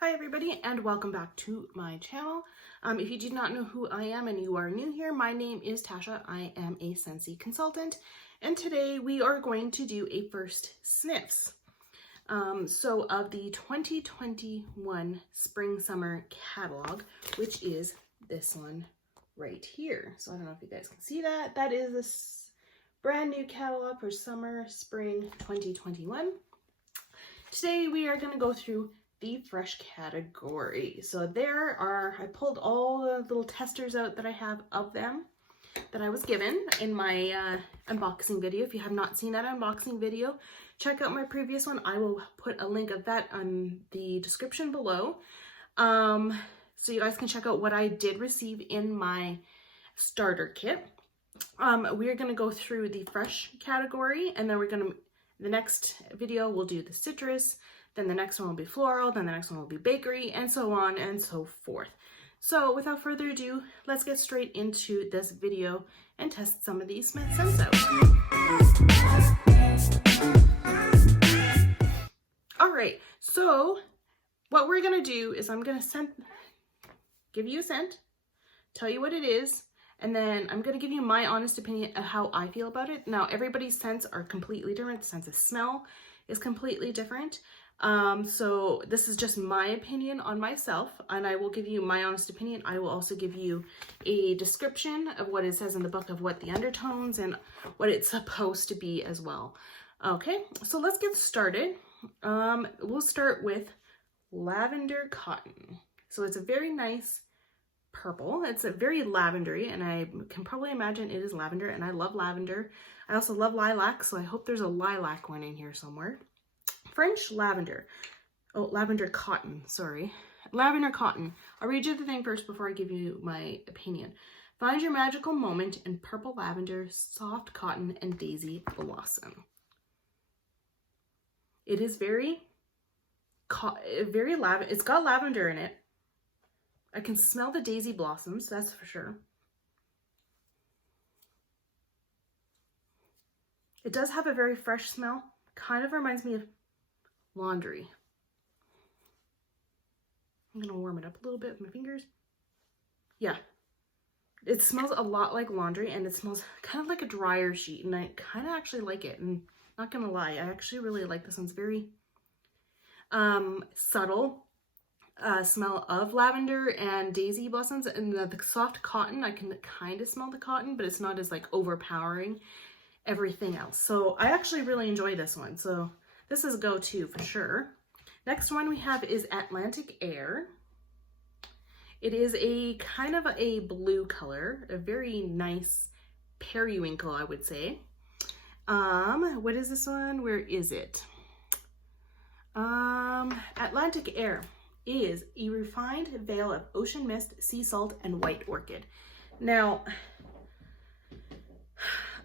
Hi everybody and welcome back to my channel. If you do not know who I am and you are new here, my name is Tasha. I am a Scentsy consultant and today we are going to do a first sniffs. So of the 2021 Spring Summer catalog, which is this one right here. So I don't know if you guys can see that. That is this brand new catalog for Summer Spring 2021. Today we are going to go through the fresh category. So I pulled all the little testers out that I have of them that I was given in my unboxing video. If you have not seen that unboxing video, check out my previous one. I will put a link of that on the description below. So you guys can check out what I did receive in my starter kit. We are going to go through the fresh category, and then the next video we'll do the citrus, then the next one will be floral, then the next one will be bakery, and so on and so forth. So without further ado, let's get straight into this video and test some of these scents out. All right, so what we're gonna do is I'm gonna give you a scent, tell you what it is, and then I'm gonna give you my honest opinion of how I feel about it. Now, everybody's scents are completely different. The sense of smell is completely different. So this is just my opinion on myself, and I will give you my honest opinion. I will also give you a description of what it says in the book of what the undertones and what it's supposed to be as well. Okay, so let's get started. We'll start with lavender cotton. So it's a very nice purple. It's a very lavendery, and I can probably imagine it is lavender, and I love lavender. I also love lilac, so I hope there's a lilac one in here somewhere. French lavender. Oh, lavender cotton, sorry. Lavender cotton. I'll read you the thing first before I give you my opinion. Find your magical moment in purple lavender, soft cotton, and daisy blossom. It is very lavender. It's got lavender in it. I can smell the daisy blossoms, that's for sure. It does have a very fresh smell. Kind of reminds me of laundry. I'm gonna warm it up a little bit with my fingers. Yeah, it smells a lot like laundry, and it smells kind of like a dryer sheet, and I kind of actually like it. And not gonna lie, I actually really like this one. It's very subtle smell of lavender and daisy blossoms, and the soft cotton, I can kind of smell the cotton, but it's not as like overpowering everything else. So I actually really enjoy this one. So this is a go-to for sure. Next one we have is Atlantic Air. It is a kind of a blue color, a very nice periwinkle, I would say. What is this one? Where is it? Atlantic Air is a refined veil of ocean mist, sea salt, and white orchid. Now,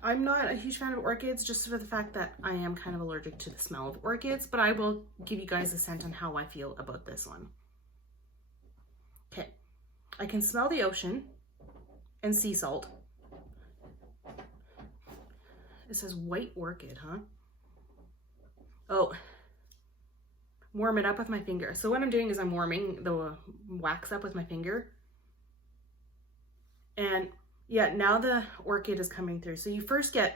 I'm not a huge fan of orchids just for the fact that I am kind of allergic to the smell of orchids, but I will give you guys a scent on how I feel about this one. Okay, I can smell the ocean and sea salt. It says white orchid, huh? Oh, warm it up with my finger. So what I'm doing is I'm warming the wax up with my finger. And yeah, now the orchid is coming through. So you first get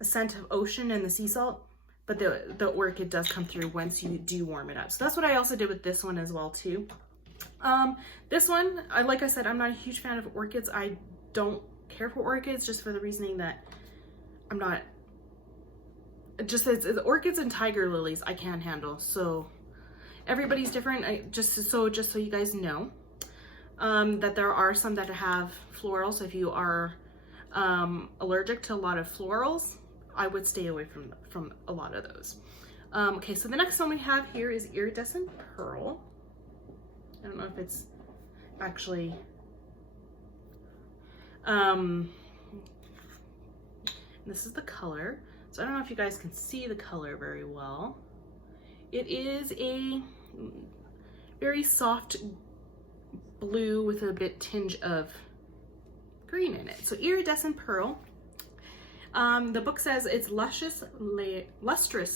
a scent of ocean and the sea salt, but the orchid does come through once you do warm it up. So that's what I also did with this one as well too. This one, like I said, I'm not a huge fan of orchids. I don't care for orchids just for the reasoning that I'm not, just it's orchids and tiger lilies I can't handle. So everybody's different. Just so you guys know. That there are some that have florals. So if you are allergic to a lot of florals, I would stay away from a lot of those. Okay, so the next one we have here is Iridescent Pearl. I don't know if it's actually this is the color. So I don't know if you guys can see the color very well. It is a very soft blue with a bit tinge of green in it. So Iridescent Pearl. The book says it's lustrous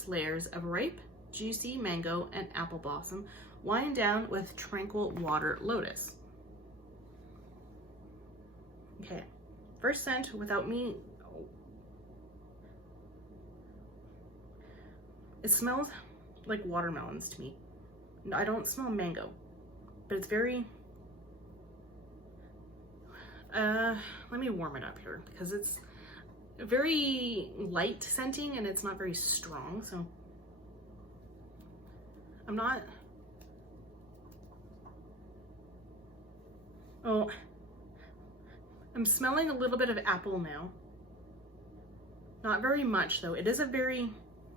layers of ripe juicy mango and apple blossom, wind down with tranquil water lotus. Okay, first scent without me. It smells like watermelons to me. I don't smell mango, but it's very, let me warm it up here because it's very light scenting and it's not very strong. So I'm smelling a little bit of apple now. Not very much though. It is a very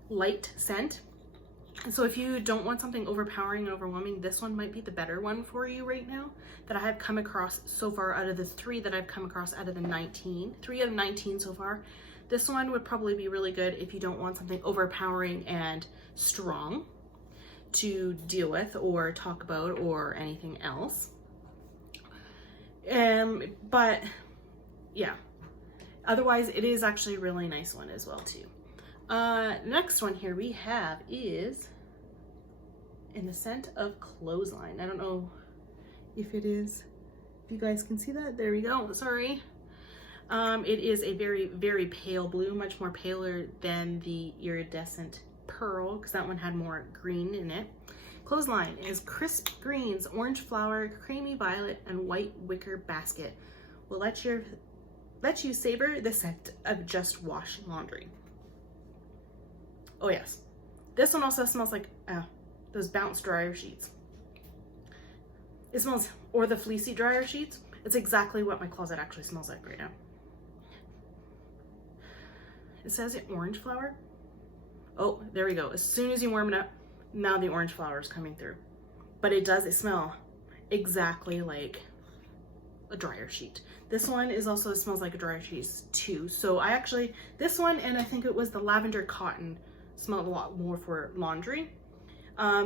light scent. And so if you don't want something overpowering and overwhelming, this one might be the better one for you right now that I have come across so far out of the 3 that I've come across out of the 19. 3 out of 19 so far. This one would probably be really good if you don't want something overpowering and strong to deal with or talk about or anything else. But yeah, otherwise it is actually a really nice one as well too. Next one here we have is in the scent of Clothesline. I don't know if it is, if you guys can see that. There we go, sorry. It is a very, very pale blue, much more paler than the Iridescent Pearl, because that one had more green in it. Clothesline is crisp greens, orange flower, creamy violet, and white wicker basket. Will let you savor the scent of just wash laundry. Oh yes, this one also smells like those bounce dryer sheets. It smells, or the fleecy dryer sheets. It's exactly what my closet actually smells like right now. It says it orange flower. Oh, there we go. As soon as you warm it up, now the orange flower is coming through. But it smell exactly like a dryer sheet. This one is also smells like a dryer sheet too. So I actually, this one and I think it was the lavender cotton smelled a lot more for laundry.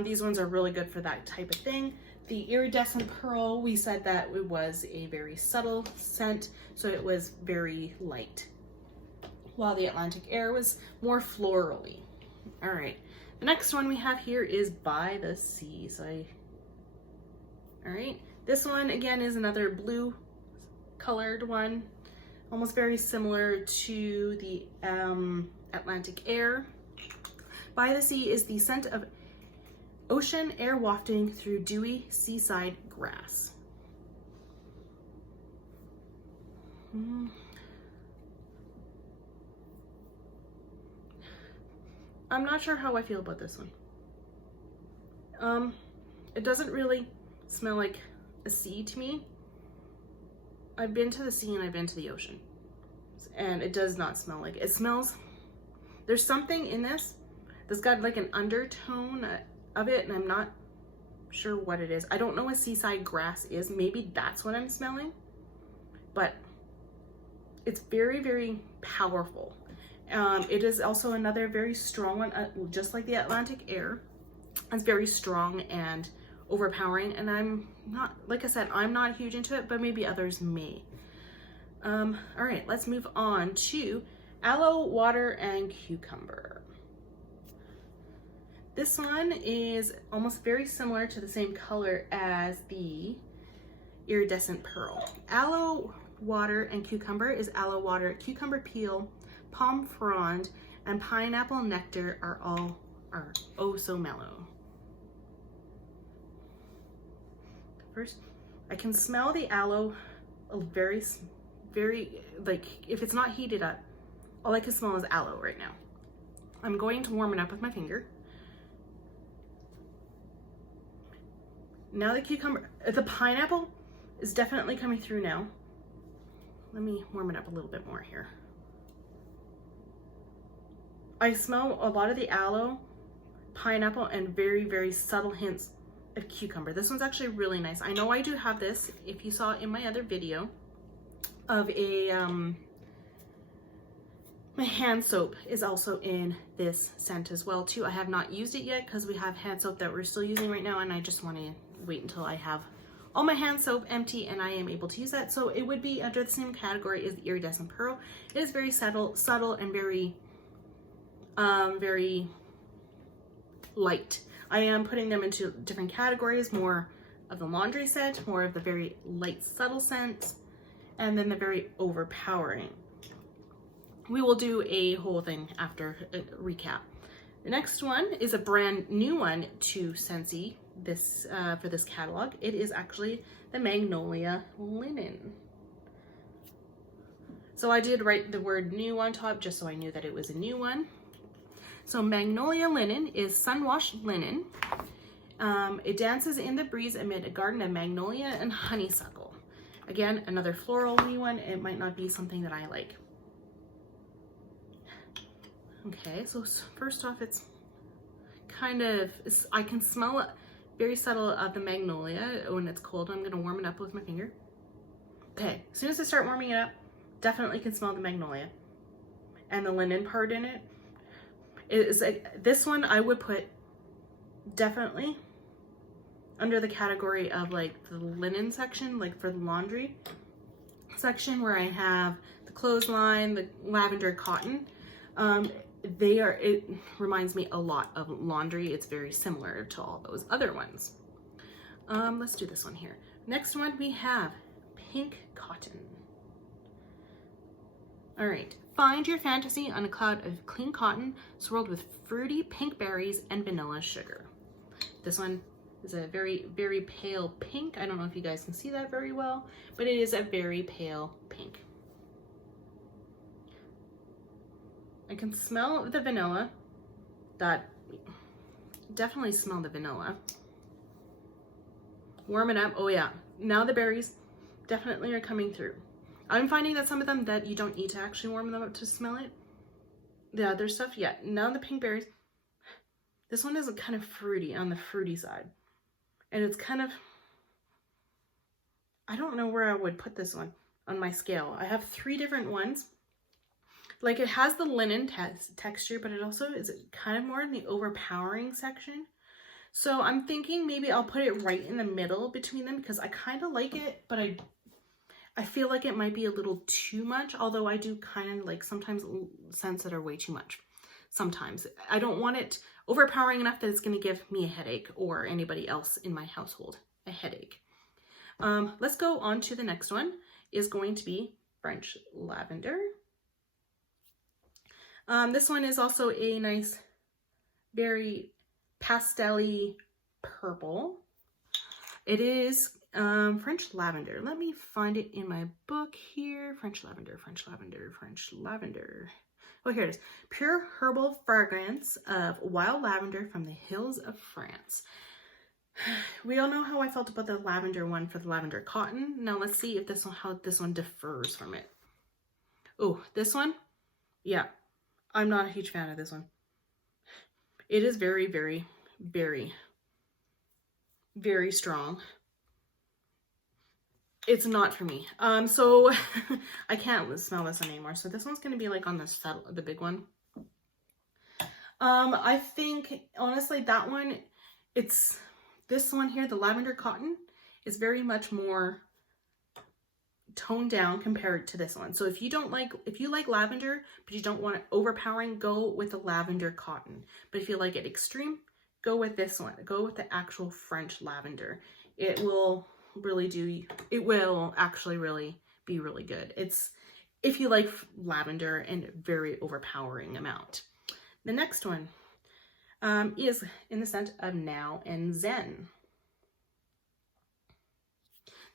These ones are really good for that type of thing. The Iridescent Pearl, we said that it was a very subtle scent, so it was very light, while the Atlantic Air was more florally. All right, the next one we have here is By the Sea. All right, this one again is another blue colored one, almost very similar to the Atlantic Air. By the Sea is the scent of ocean air wafting through dewy seaside grass. I'm not sure how I feel about this one. It doesn't really smell like a sea to me. I've been to the sea and I've been to the ocean, and it does not smell like it. It smells, there's something in this that's got like an undertone of it, and I'm not sure what it is. I don't know what seaside grass is. Maybe that's what I'm smelling, but it's very, very powerful. It is also another very strong one, just like the Atlantic Air. It's very strong and overpowering, and I'm not, like I said, I'm not huge into it, but maybe others may. All right, let's move on to Aloe, Water, and Cucumber. This one is almost very similar to the same color as the Iridescent Pearl. Aloe, Water, and Cucumber is aloe water, cucumber peel, palm frond, and pineapple nectar are oh so mellow. First, I can smell the aloe very, very, like if it's not heated up, all I can smell is aloe right now. I'm going to warm it up with my finger. Now the cucumber, the pineapple is definitely coming through now. Let me warm it up a little bit more here. I smell a lot of the aloe, pineapple, and very, very subtle hints of cucumber. This one's actually really nice. I know I do have this, if you saw in my other video, of a, my hand soap is also in this scent as well too. I have not used it yet because we have hand soap that we're still using right now, and I just want to wait until I have all my hand soap empty and I am able to use that. So it would be under the same category as the Iridescent Pearl. It is very subtle and very, very light. I am putting them into different categories, more of the laundry scent, more of the very light, subtle scents, and then the very overpowering. We will do a whole thing after a recap. The next one is a brand new one to Scentsy for this catalog. It is actually the Magnolia Linen. So I did write the word new on top just so I knew that it was a new one. So Magnolia Linen is sun-washed linen. It dances in the breeze amid a garden of magnolia and honeysuckle. Again, another floral new one. It might not be something that I like. Okay, so first off, it's kind of, I can smell it, very subtle of the magnolia when it's cold. I'm gonna warm it up with my finger. Okay, as soon as I start warming it up, definitely can smell the magnolia. And the linen part in it is like, this one I would put definitely under the category of like the linen section, like for the laundry section where I have the Clothesline, the lavender cotton. It reminds me a lot of laundry. It's very similar to all those other ones. Let's do this one here. Next one we have pink cotton. All right, find your fantasy on a cloud of clean cotton swirled with fruity pink berries and vanilla sugar. This one is a very, very pale pink. I don't know if you guys can see that very well, but it is a very pale pink. I can smell the vanilla. Definitely smell the vanilla. Warm it up. Oh yeah, now the berries definitely are coming through. I'm finding that some of them that you don't need to actually warm them up to smell it. The other stuff, yeah. Now the pink berries. This one is kind of fruity, on the fruity side. And it's kind of, I don't know where I would put this one on my scale. I have 3 different ones. Like it has the linen texture, but it also is kind of more in the overpowering section. So I'm thinking maybe I'll put it right in the middle between them because I kind of like it, but I feel like it might be a little too much, although I do kind of like sometimes scents that are way too much. Sometimes. I don't want it overpowering enough that it's going to give me a headache or anybody else in my household a headache. Let's go on to the next one, is going to be French Lavender. This one is also a nice, very pastel-y purple. It is French Lavender. Let me find it in my book here. French Lavender, French Lavender, French Lavender. Oh, here it is. Pure herbal fragrance of wild lavender from the hills of France. We all know how I felt about the lavender one for the lavender cotton. Now let's see if this one, how this one differs from it. Oh, this one? Yeah, I'm not a huge fan of this one. It is very, very, very, very strong. It's not for me. So I can't smell this one anymore. So this one's going to be like on the big one. I think honestly that one, it's this one here, the lavender cotton, is very much more toned down compared to this one. So if you like lavender, but you don't want it overpowering, go with the lavender cotton. But if you like it extreme, go with this one. Go with the actual French lavender. It will actually really be really good. It's if you like lavender and very overpowering amount. The next one is in the scent of Now and Zen.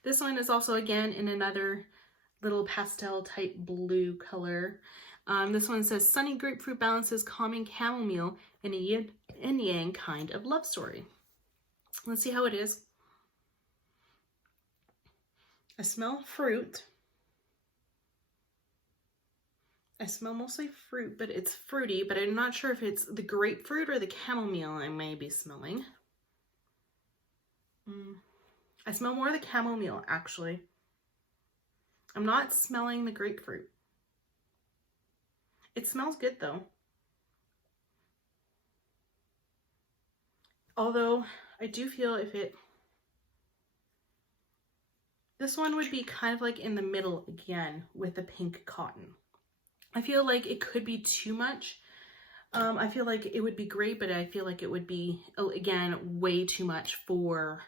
This one is also again in another little pastel type blue color. This one says sunny grapefruit balances calming chamomile in a yin and yang kind of love story. Let's see how it is. I smell fruit. I smell mostly fruit, but it's fruity, but I'm not sure if it's the grapefruit or the chamomile I may be smelling. I smell more of the chamomile, actually. I'm not smelling the grapefruit. It smells good, though. Although, I do feel this one would be kind of like in the middle again with the pink cotton. I feel like it could be too much. I feel like it would be great, but I feel like it would be, again, way too much for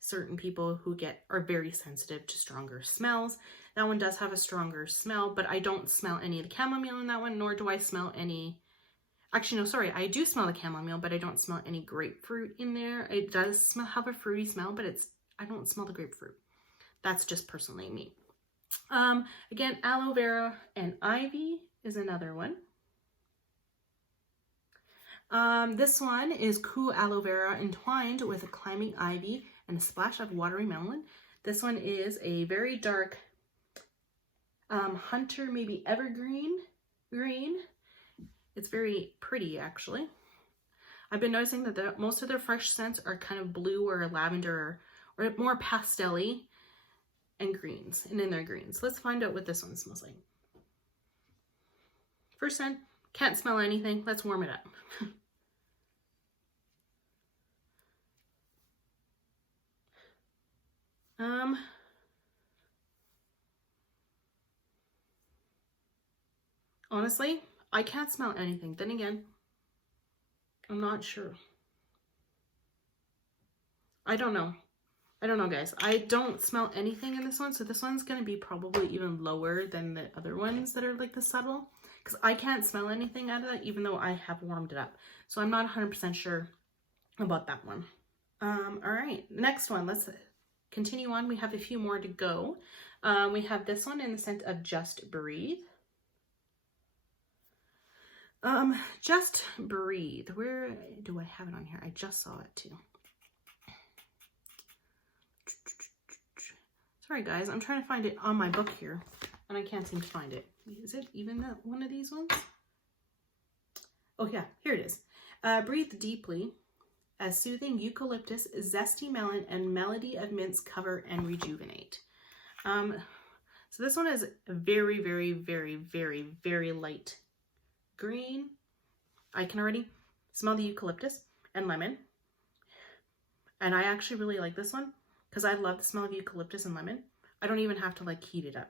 certain people who are very sensitive to stronger smells. That one does have a stronger smell, but I don't smell any of the chamomile in that one, nor do I smell any, actually no, sorry, I do smell the chamomile, but I don't smell any grapefruit in there. It does have a fruity smell, but I don't smell the grapefruit. That's just personally me. Again, aloe vera and ivy is another one. This one is cool aloe vera entwined with a climbing ivy and a splash of watery melon. This one is a very dark hunter, maybe evergreen green. It's very pretty, actually. I've been noticing that most of their fresh scents are kind of blue or lavender or more pastel-y and greens, and in their greens. Let's find out what this one smells like. First scent, can't smell anything. Let's warm it up. Honestly, I can't smell anything. Then again, I'm not sure. I don't know. I don't know, guys. I don't smell anything in this one, so this one's going to be probably even lower than the other ones that are like the subtle, because I can't smell anything out of that, even though I have warmed it up. So I'm not 100% sure about that one. All right, next one. Let's continue on. We have a few more to go. We have this one in the scent of Just Breathe. Just Breathe. Where do I have it on here? I just saw it too. Sorry guys, I'm trying to find it on my book here and I can't seem to find it. Is it even one of these ones? Oh yeah, here it is. Breathe deeply as soothing eucalyptus, zesty melon, and melody of mints cover and rejuvenate. So this one is very, very, very, very, very light green. I can already smell the eucalyptus and lemon. And I actually really like this one because I love the smell of eucalyptus and lemon. I don't even have to like heat it up.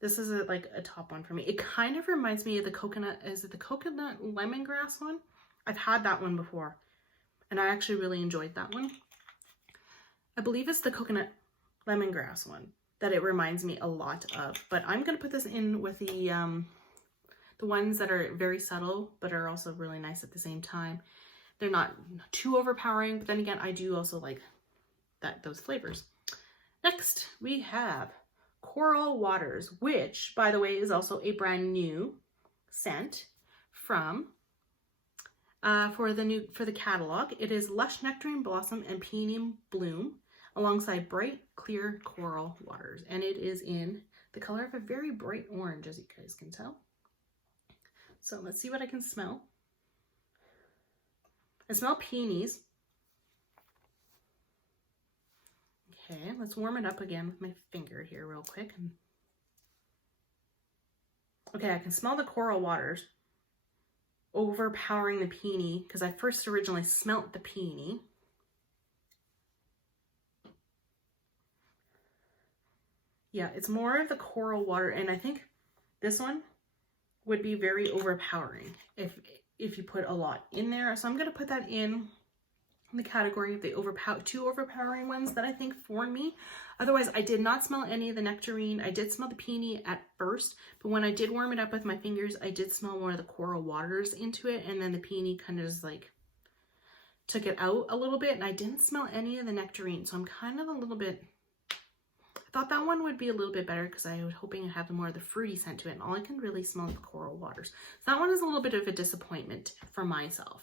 This is like a top one for me. It kind of reminds me of the coconut, is it the coconut lemongrass one? I've had that one before and I actually really enjoyed that one. I believe it's the coconut lemongrass one that it reminds me a lot of, but I'm going to put this in with the ones that are very subtle, but are also really nice at the same time. They're not too overpowering, but then again, I do also like those flavors. Next, we have Coral Waters, which, by the way, is also a brand new scent from for the catalog. It is Lush Nectarine Blossom and Peony Bloom, alongside bright, clear coral waters, and it is in the color of a very bright orange, as you guys can tell. So let's see what I can smell. I smell peonies. Okay, let's warm it up again with my finger here real quick. Okay, I can smell the coral waters overpowering the peony because I first originally smelt the peony. Yeah, it's more of the coral water, and I think this one would be very overpowering if you put a lot in there. So I'm going to put that in the category of the two overpowering ones that I think for me. Otherwise, I did not smell any of the nectarine. I did smell the peony at first, but when I did warm it up with my fingers, I did smell more of the coral waters into it, and then the peony kind of just like took it out a little bit, and I didn't smell any of the nectarine. So I'm kind of a little bit, I thought that one would be a little bit better because I was hoping it had more of the fruity scent to it, and all I can really smell is the coral waters. So that one is a little bit of a disappointment for myself.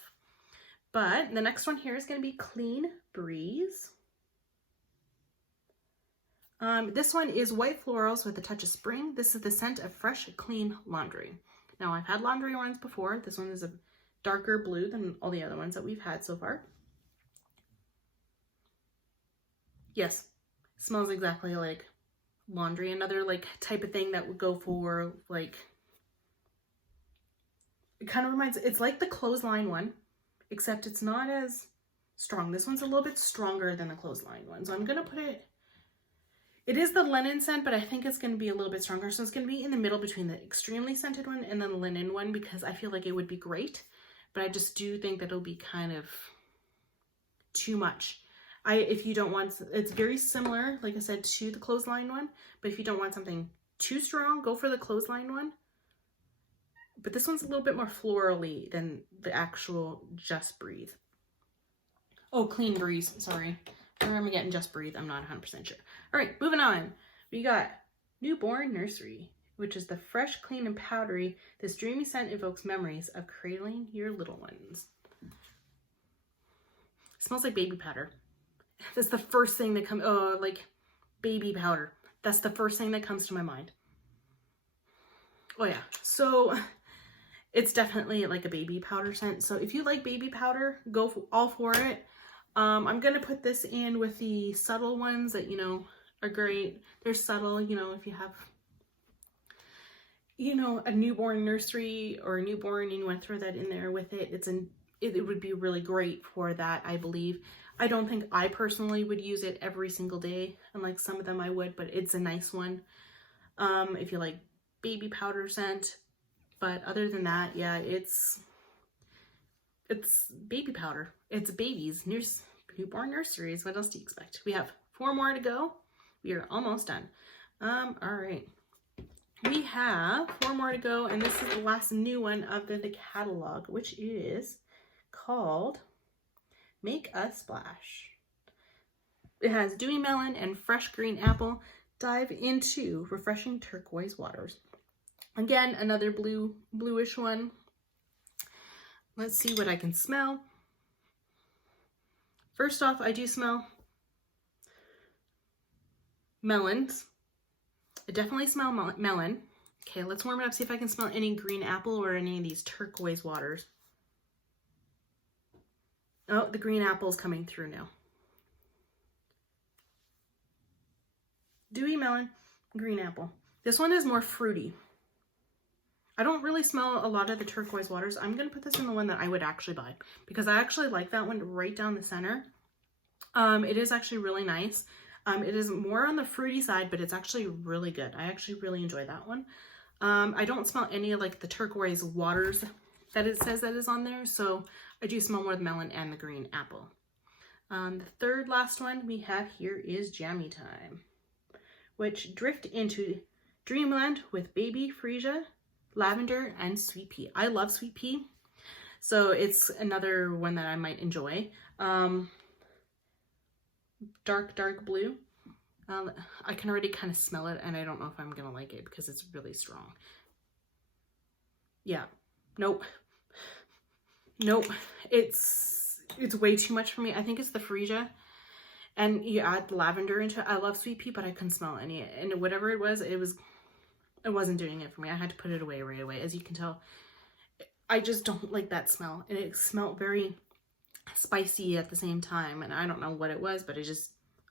But the next one here is going to be Clean Breeze. This one is white florals with a touch of spring. This is the scent of fresh, clean laundry. Now, I've had laundry ones before. This one is a darker blue than all the other ones that we've had so far. Yes, smells exactly like laundry. Another like type of thing that would go for like, it kind of reminds, it's like the Clothesline one, except it's not as strong. This one's a little bit stronger than the Clothesline one. So I'm going to put it It is the linen scent, but I think it's going to be a little bit stronger. So it's going to be in the middle between the extremely scented one and then the linen one, because I feel like it would be great. But I just do think that it'll be kind of too much. If you don't want, it's very similar, like I said, to the Clothesline one. But if you don't want something too strong, go for the Clothesline one. But this one's a little bit more florally than the actual Just Breathe. Oh, Clean Breeze, sorry. Or I'm getting Just Breathe, I'm not 100% sure. All right, moving on. We got Newborn Nursery, which is the fresh, clean, and powdery. This dreamy scent evokes memories of cradling your little ones. It smells like baby powder. That's the first thing that comes, oh, like baby powder. That's the first thing that comes to my mind. Oh yeah, so it's definitely like a baby powder scent. So if you like baby powder, go all for it. I'm gonna put this in with the subtle ones that, you know, are great. They're subtle, you know, if you have, you know, a newborn nursery or a newborn and you want to throw that in there with it, it would be really great for that, I believe. I don't think I personally would use it every single day, unlike some of them I would, but it's a nice one. If you like baby powder scent. But other than that, yeah, it's baby powder. It's babies, newborn nurseries. What else do you expect? We have 4 more to go. We are almost done. All right. We have 4 more to go, and this is the last new one of the catalog, which is called Make a Splash. It has dewy melon and fresh green apple. Dive into refreshing turquoise waters. Again, another bluish one. Let's see what I can smell. First off, I do smell melons. I definitely smell melon. Okay, let's warm it up, see if I can smell any green apple or any of these turquoise waters. Oh, the green apple is coming through now. Dewy melon, green apple. This one is more fruity. I don't really smell a lot of the turquoise waters. I'm going to put this in the one that I would actually buy because I actually like that one right down the center. It is actually really nice. It is more on the fruity side, but it's actually really good. I actually really enjoy that one. I don't smell any of like the turquoise waters that it says that is on there. So I do smell more the melon and the green apple. The third last one we have here is Jammy Time, which drift into dreamland with baby freesia, lavender, and sweet pea. I love sweet pea, so it's another one that I might enjoy. Dark blue. I can already kind of smell it, and I don't know if I'm gonna like it because it's really strong. Yeah, nope. It's way too much for me. I think it's the freesia, and you add lavender into it. I love sweet pea, but I couldn't smell any, and whatever it wasn't doing it for me. I had to put it away right away. As you can tell, I just don't like that smell. And it smelled very spicy at the same time. And I don't know what it was, but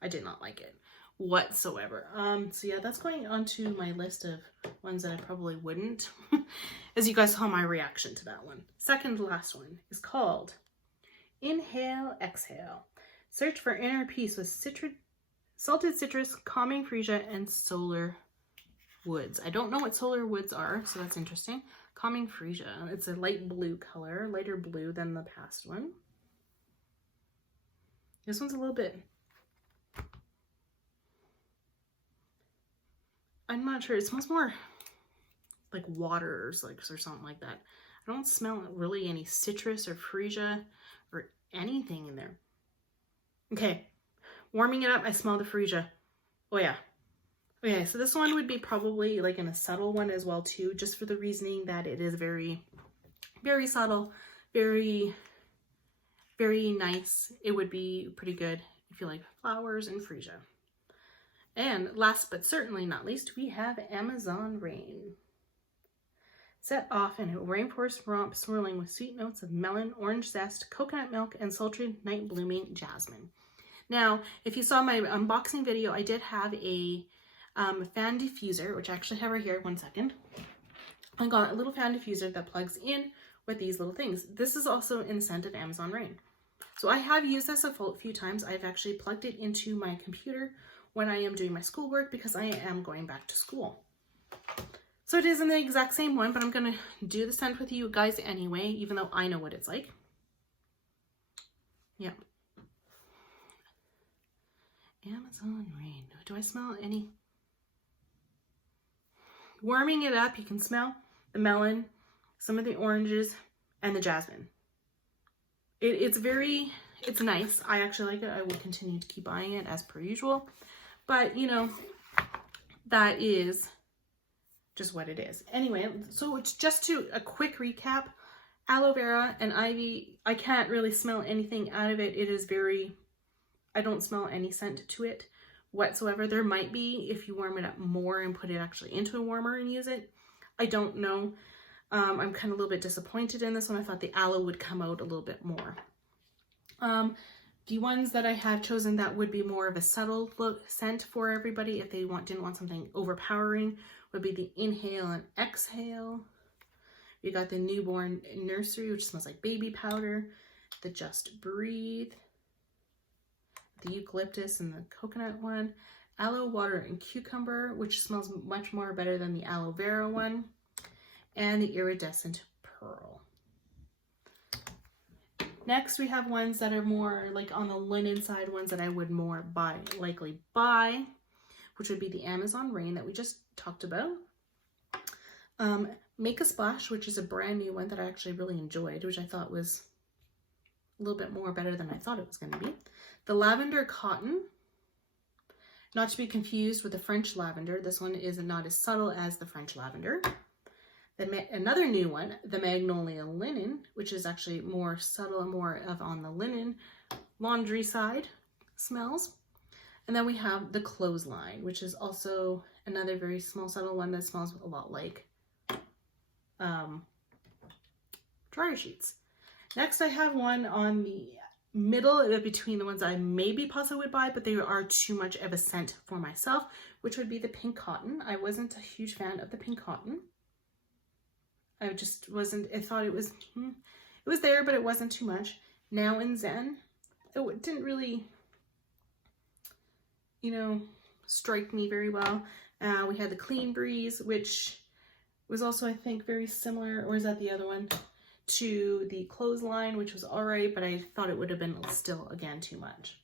I did not like it whatsoever. So yeah, that's going onto my list of ones that I probably wouldn't. As you guys saw my reaction to that one. Second to last one is called Inhale, Exhale. Search for inner peace with salted citrus, calming freesia, and solar woods. I don't know what solar woods are, so that's interesting. Calming freesia. It's a light blue color, lighter blue than the past one. This one's a little bit, I'm not sure. It smells more like waters, like, or something like that. I don't smell really any citrus or freesia or anything in there. Okay, warming it up, I smell the freesia. Oh yeah. Okay, so this one would be probably like in a subtle one as well too, just for the reasoning that it is very, very subtle, very, very nice. It would be pretty good if you like flowers and freesia. And last but certainly not least, we have Amazon Rain. Set off in a rainforest romp swirling with sweet notes of melon, orange zest, coconut milk, and sultry night blooming jasmine. Now, if you saw my unboxing video, I did have a fan diffuser, which I actually have right here. One second. I got a little fan diffuser that plugs in with these little things. This is also in the scent of Amazon Rain. So I have used this a few times. I've actually plugged it into my computer when I am doing my schoolwork because I am going back to school. So it isn't the exact same one, but I'm going to do the scent with you guys anyway, even though I know what it's like. Yeah. Amazon Rain. Do I smell any? Warming it up, you can smell the melon, some of the oranges, and the jasmine. It's nice. I actually like it. I will continue to keep buying it as per usual. But, you know, that is just what it is. Anyway, so it's just a quick recap. Aloe vera and ivy, I can't really smell anything out of it. It is I don't smell any scent to it whatsoever. There might be if you warm it up more and put it actually into a warmer and use it. I don't know. I'm kind of a little bit disappointed in this one. I thought the aloe would come out a little bit more. The ones that I have chosen that would be more of a subtle look scent for everybody if they didn't want something overpowering would be the Inhale and Exhale. You got the Newborn Nursery, which smells like baby powder, the Just Breathe, the Eucalyptus and the Coconut one, Aloe Water and Cucumber, which smells much more better than the Aloe Vera one, and the Iridescent Pearl. Next, we have ones that are more like on the linen side, ones that I would more likely buy, which would be the Amazon Rain that we just talked about. Make a Splash, which is a brand new one that I actually really enjoyed, which I thought was a little bit more better than I thought it was going to be. The Lavender Cotton, not to be confused with the French Lavender. This one is not as subtle as the French Lavender. Another new one, the Magnolia Linen, which is actually more subtle and more of on the linen laundry side smells. And then we have the Clothesline, which is also another very small, subtle one that smells a lot like dryer sheets. Next, I have one on the middle between the ones I maybe possibly would buy, but they are too much of a scent for myself, which would be the Pink Cotton. I wasn't a huge fan of the Pink Cotton. I just wasn't, I thought it was there, but it wasn't too much. Now in Zen, it didn't really, you know, strike me very well. We had the Clean Breeze, which was also, I think, very similar, or is that the other one, to the Clothesline, which was all right, but I thought it would have been still, again, too much.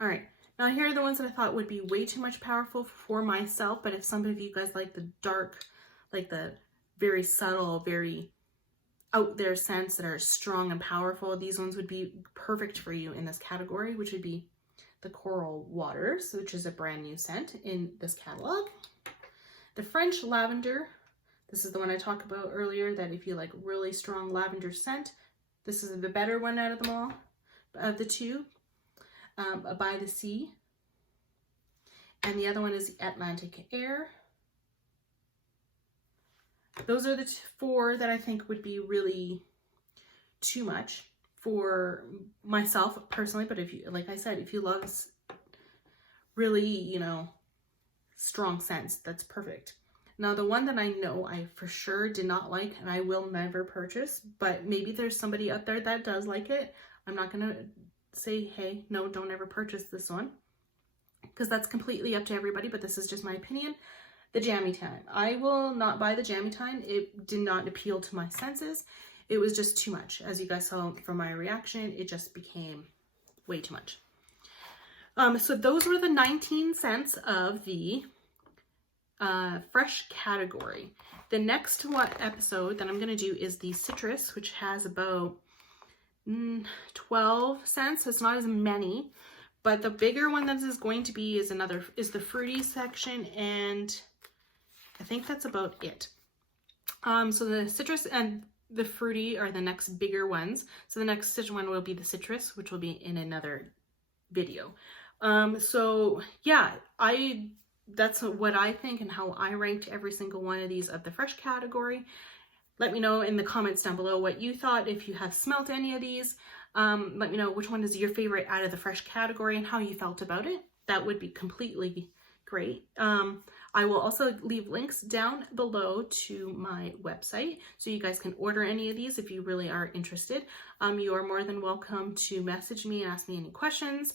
All right, now here are the ones that I thought would be way too much powerful for myself, but if some of you guys like the dark, like the very subtle, very out there scents that are strong and powerful, these ones would be perfect for you in this category, which would be the Coral Waters, which is a brand new scent in this catalog. The French Lavender, this is the one I talked about earlier, that if you like really strong lavender scent, this is the better one out of them all, of the two. By the Sea. And the other one is the Atlantic Air. Those are the four that I think would be really too much for myself personally, but if you, like I said, if you love really, you know, strong scents, that's perfect. Now, the one that I know I for sure did not like and I will never purchase, but maybe there's somebody out there that does like it. I'm not going to say, hey, no, don't ever purchase this one, because that's completely up to everybody, but this is just my opinion. The Jammy Time. I will not buy the Jammy Time. It did not appeal to my senses. It was just too much. As you guys saw from my reaction, it just became way too much. So those were the 19 scents of the fresh category. The next episode that I'm going to do is the citrus, which has about 12 scents. It's not as many, but the bigger one that is going to be is the fruity section, and I think that's about it. So the citrus and the fruity are the next bigger ones. So the next one will be the citrus, which will be in another video. So yeah, that's what I think and how I ranked every single one of these of the fresh category. Let me know in the comments down below what you thought, if you have smelt any of these. Let me know which one is your favorite out of the fresh category and how you felt about it. That would be completely great. I will also leave links down below to my website so you guys can order any of these if you really are interested. You are more than welcome to message me and ask me any questions.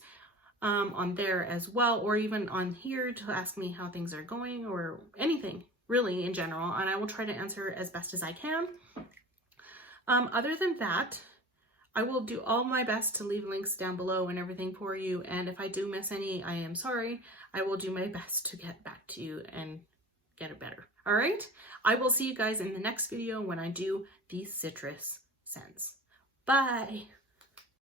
on there as well, or even on here to ask me how things are going or anything really in general, and I will try to answer as best as I can. Other than that, I will do all my best to leave links down below and everything for you, and if I do miss any, I am sorry. I will do my best to get back to you and get it better. All right, I will see you guys in the next video when I do these citrus scents. Bye.